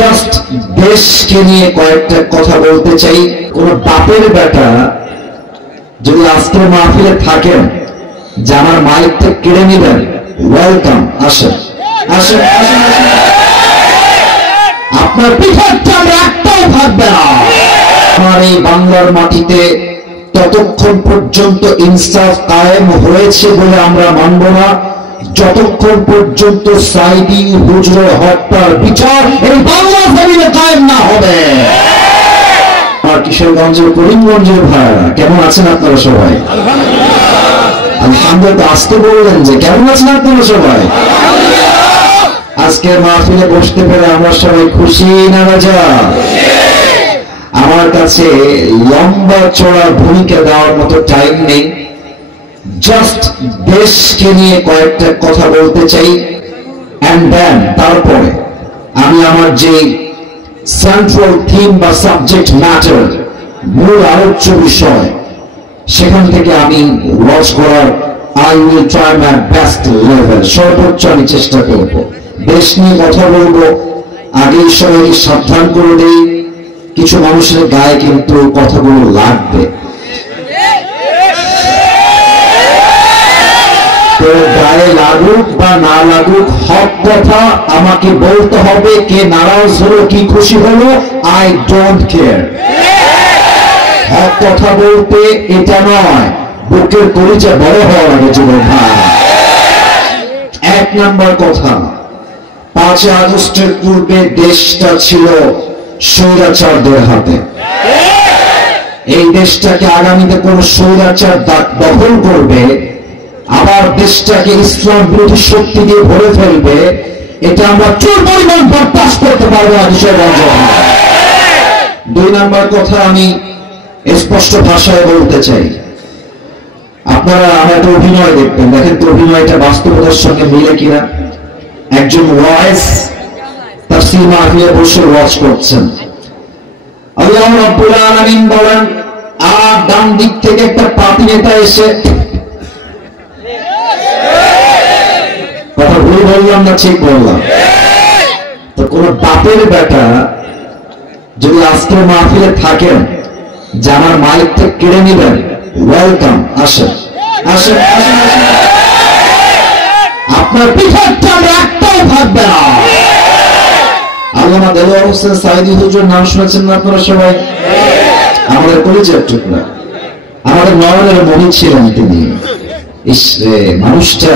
Just দেশকে নিয়ে কয়েকটা কথা বলতে চাই। কোন বাপের বেটা যদি আজকে মাহফিলে থাকেন যে আমার মাইকটা কেড়ে নিবেন, ওয়েলকাম, আসেন আসেন আসেন আসেন। আপনার পিঠের চাল একটাও থাকবে না। আমার এই বাংলার মাটিতে ততক্ষণ পর্যন্ত ইনসাফ কায়েম হয়েছে বলে আমরা মানব না, যতক্ষণ পর্যন্ত সাইদি হুজুর হত্যার বিচার এই বাংলা জমিনে কায়েম না হবে। আর কিশোরগঞ্জের করিমগঞ্জের ভাইরা কেমন আছেন আপনারা সবাই? আলহামদুলিল্লাহ। আসতে বললেন যে কেমন আছেন আপনারা সবাই? আজকের মাহফিলে বসতে পেরে আমরা সবাই খুশি না রাজা? আমার কাছে লম্বা চড়া ভূমিকা দেওয়ার মতো টাইম নেই, জাস্ট দেশকে নিয়ে কয়েকটা কথা বলতে চাই, এন্ড দেন তারপরে আমি আমার যে সেন্ট্রাল থিম বা সাবজেক্ট ম্যাটার, মূল আলোচ্য বিষয়, সেখান থেকে আমি ওয়াচ করার I will try my best level, সর্বোচ্চ আমি চেষ্টা করব। দেশ নিয়ে কথা বলবো, আগেই সবাই সাবধান করে দেই, কিছু মানুষের গায়ে কিন্তু কথাগুলো লাগবে। তো গায়ে লাগুক বা না লাগুক, হক কথা আমাকে বলতে হবে। কে নারাজ হলো, কি খুশি হলো, আই ডোন্ট কেয়ার। হক কথা বলতে এটা নয়, বুকের কলিজা বড় হওয়া লাগে জীবন ভাই। এক নাম্বার কথা, 5 আগস্টের পূর্বে দেশটা ছিল স্বৈরাচারদের হাতে। এই দেশটাকে আগামীতে কোন স্বৈরাচার দখল করবে, আবার দেশটাকে ইসলাম বিরোধী শক্তি দিয়ে ভরে ফেলবে, এটা আমরা চুল পরিমাণ বরদাস্ত করতে পারবো না। 2 নাম্বার কথা আমি স্পষ্ট ভাষায় বলতে চাই, আপনারা আমার একটা অভিনয় দেখবেন, দেখেন তো অভিনয়টা বাস্তবতার সঙ্গে মিলে কিনা। একজন ওয়াইজ তাফসীর মাহফিলে বসে ওয়াজ করছেন, আল্লাহ রাব্বুল আলামিন বলেন, আর ডান দিক থেকে একটা পাপী নেতা এসে, কথা ভুল বললাম না ঠিক বললাম? তো কোন বাপের বেটা যদি আজকে মাহফিলে থাকেন যে আমার মাইকটা কেড়ে নিবেন, ওয়েলকাম, আসেন আসেন আসেন আসেন। আপনার পিঠের চাল একটাও থাকবে না। আল্লামা দেলোয়ার হোসেন সাইদি হুজুর নাম শুনেছেন না আপনারা সবাই? আমাদের পরিচয় টুকরা, আমাদের নয়নের মনি ছিলেন তিনি। ইসরে, মানুষটা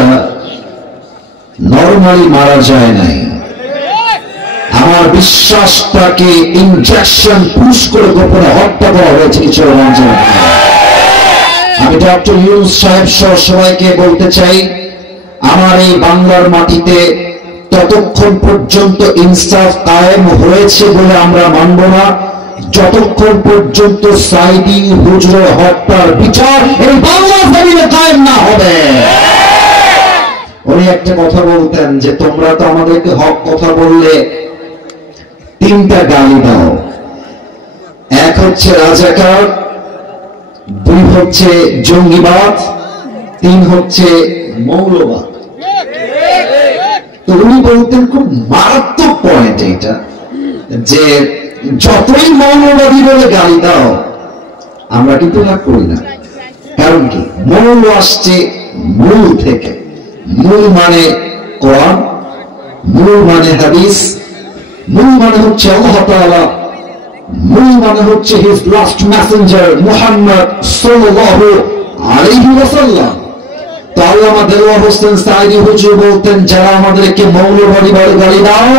নরমালি মারা যায় নাই, আমার বিশ্বাস তাকে ইনজেকশন পুশ করে গোপনে হত্যা করা হয়েছে কিশোরগঞ্জে। আমি ডক্টর ইউনূস সাহেব সহ সবাইকে বলতে চাই, আমার এই বাংলার মাটিতে ততক্ষণ পর্যন্ত ইনসাফ কায়েম হয়েছে বলে আমরা মানব না, যতক্ষণ পর্যন্ত সাইদি হুজুর হত্যার বিচার এই বাংলা জমিনে কায়েম না হবে। উনি একটা কথা বলতেন যে তোমরা তো আমাদেরকে হক কথা বললে 3টা গালি দাও, 1 হচ্ছে রাজাকার, 2 হচ্ছে জঙ্গিবাদ, 3 হচ্ছে মৌলবাদ। তো উনি বলতেন, খুব মারাত্মক পয়েন্ট এটা, যে যতই মৌলবাদী বলে গালি দাও আমরা কিন্তু রাগ করি না। কারণ কি? মৌল আসছে মূল থেকে, মূল মানে কোরআন, মূল মানে হাদিস, মূল মানে হচ্ছে আল্লাহ তাআলা, মূল মানে হচ্ছে হিজ লাস্ট মেসেঞ্জার মুহাম্মদ সাল্লাল্লাহু আলাইহি ওয়াসাল্লাম। তো আল্লামা দেলোয়ার হোসেন সাইদি হুজুর বলতেন, যারা আমাদেরকে মৌলবাদী বলে গালি দাও,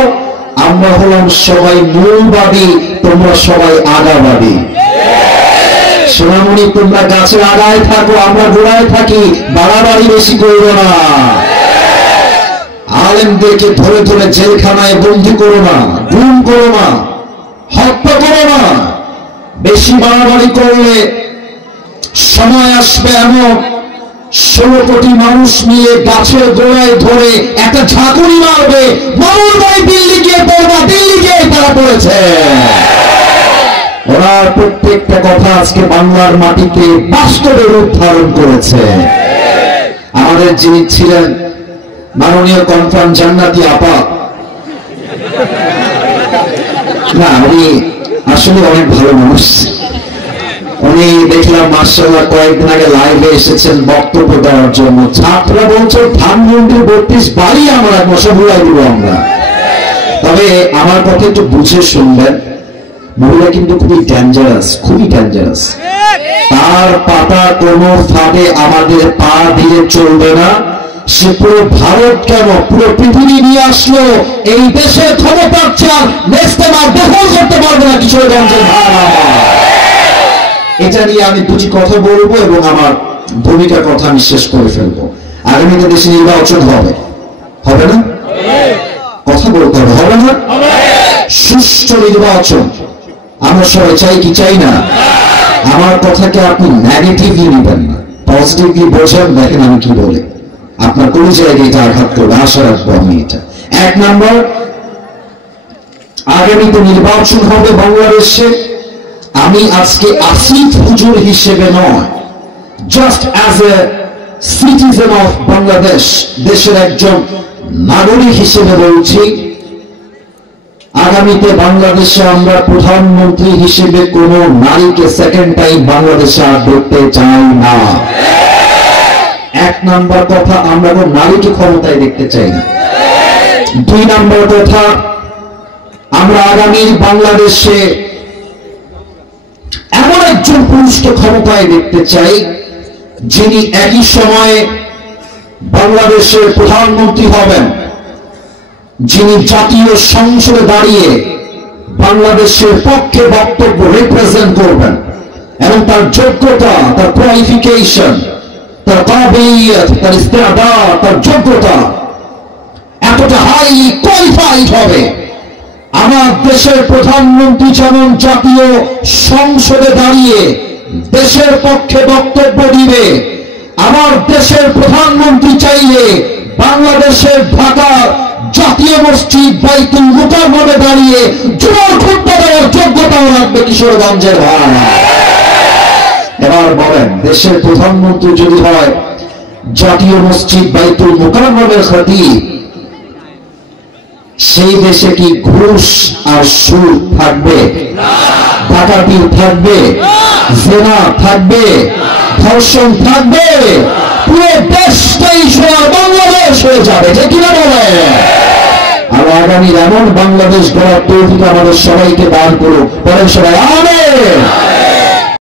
আমরা হলাম সবাই মূলবাদী, তোমরা সবাই আগাবাদী। সোনামণি, তোমরা গাছের আগায় থাকো, আমরা গোড়ায় থাকি, বাড়াবাড়ি বেশি করবো না। আলেমদেরকে ধরে ধরে জেলখানায় বন্দী করো না, গুম করো না, হত্যা করো না। বেশি বাড়াবাড়ি করলে সময় আসবে এমন 16 কোটি মানুষ মিলে গাছের গোড়ায় ধরে একটা ঝাঁকুনি মারবে, মামুর ভাই দিল্লি গিয়ে পড়বা, দিল্লি গিয়ে তারা পড়েছে। ওনার প্রত্যেকটা কথা আজকে বাংলার মাটিতে বাস্তবে রূপ ধারণ করেছে। আমাদের যিনি ছিলেন মাননীয় কনফার্ম জান্নাতি আপা, না, উনি আসলে অনেক ভালো মানুষ। উনি দেখলাম মাশাআল্লাহ কয়েকদিন আগে লাইভে এসেছেন বক্তব্য দেওয়ার জন্য। ছাত্ররা বলছে ধানমন্ডির 32 বাড়ি আমরা মশা ভুলাই দিব আমরা। তবে আমার কথা একটু বুঝে শুনবেন, মহিলা কিন্তু খুবই ডেঞ্জারাস, খুবই ডেঞ্জারাস। তার পাতা কোনো ফাঁদে আমাদের পা দিয়ে চলবে না। সে পুরো ভারত কেন পুরো পৃথিবী নিয়ে আসলো, এই দেশের ক্ষমতার চেয়ার নেস্তেমার দখল করতে পারবে না কিশোরগঞ্জের ভাড়া। এটা নিয়ে আমি দুটি কথা বলবো এবং আমার ভূমিকার কথা আমি শেষ করে ফেলবো। আগামীতে দেশে নির্বাচন হবে, হবে না? কথা বলতে হবে, হবে না? সুষ্ঠু নির্বাচন আমরা সবাই চাই কি চাই না? আমার কথাকে আপনি নেগেটিভলি নেবেন না, পজিটিভলি বোঝেন। দেখেন আমি কি বলি, আপনার কোন জায়গায় এটা আঘাত করবে, আশা রাখবো আমি এটা। এক নম্বর, আগামীতে নির্বাচন হবে বাংলাদেশে। আমি আজকে আসিফ হুজুর হিসেবে নয়, just as a citizen of Bangladesh, দেশের একজন নাগরিক হিসেবে বলছি, আগামীতে বাংলাদেশে আমরা প্রধানমন্ত্রী হিসেবে কোন নারীকে সেকেন্ড টাইম বাংলাদেশে আর দেখতে চাই না। এক নাম্বার কথা, আমরা কোন নারীকে ক্ষমতায় দেখতে চাই না। দুই নাম্বার কথা, আমরা আগামী বাংলাদেশে এমন একজন পুরুষকে ক্ষমতায় দেখতে চাই যিনি একই সময়ে বাংলাদেশের প্রধানমন্ত্রী হবেন, যিনি জাতীয় সংসদে দাঁড়িয়ে বাংলাদেশের পক্ষে বক্তব্য রিপ্রেজেন্ট করবেন এবং তার যোগ্যতা, তার কোয়ালিফিকেশন, তার কাবিলিয়ত, তার ইস্তেদাদ, তার যোগ্যতা এতটা হাইলি কোয়ালিফাইড হবে। আমার দেশের প্রধানমন্ত্রী যেমন জাতীয় সংসদে দাঁড়িয়ে দেশের পক্ষে বক্তব্য দিবে, আমার দেশের প্রধানমন্ত্রী চাইলে বাংলাদেশের ঢাকার জাতীয় মসজিদ বাইতুল মুকাররমে দাঁড়িয়ে জুমার খুতবা দেওয়ার যোগ্যতাও রাখবে কিশোরগঞ্জের ভাই। এবার বলেন, দেশের প্রধানমন্ত্রী যদি হয় জাতীয় মসজিদ বাইতুল মুকাররমের খতিব, সেই দেশে কি ঘুষ আর সুদ থাকবে? ডাকাতি থাকবে? জেনা থাকবে? ধর্ষণ থাকবে? পুরো দেশটাই সোনার বাংলাদেশ হয়ে যাবে, যে কিনা বলে। আর আগামীর এমন বাংলাদেশ গড়ার তৌফিক আমাদের সবাইকে দান করুক, বলেন সবাই আমিন।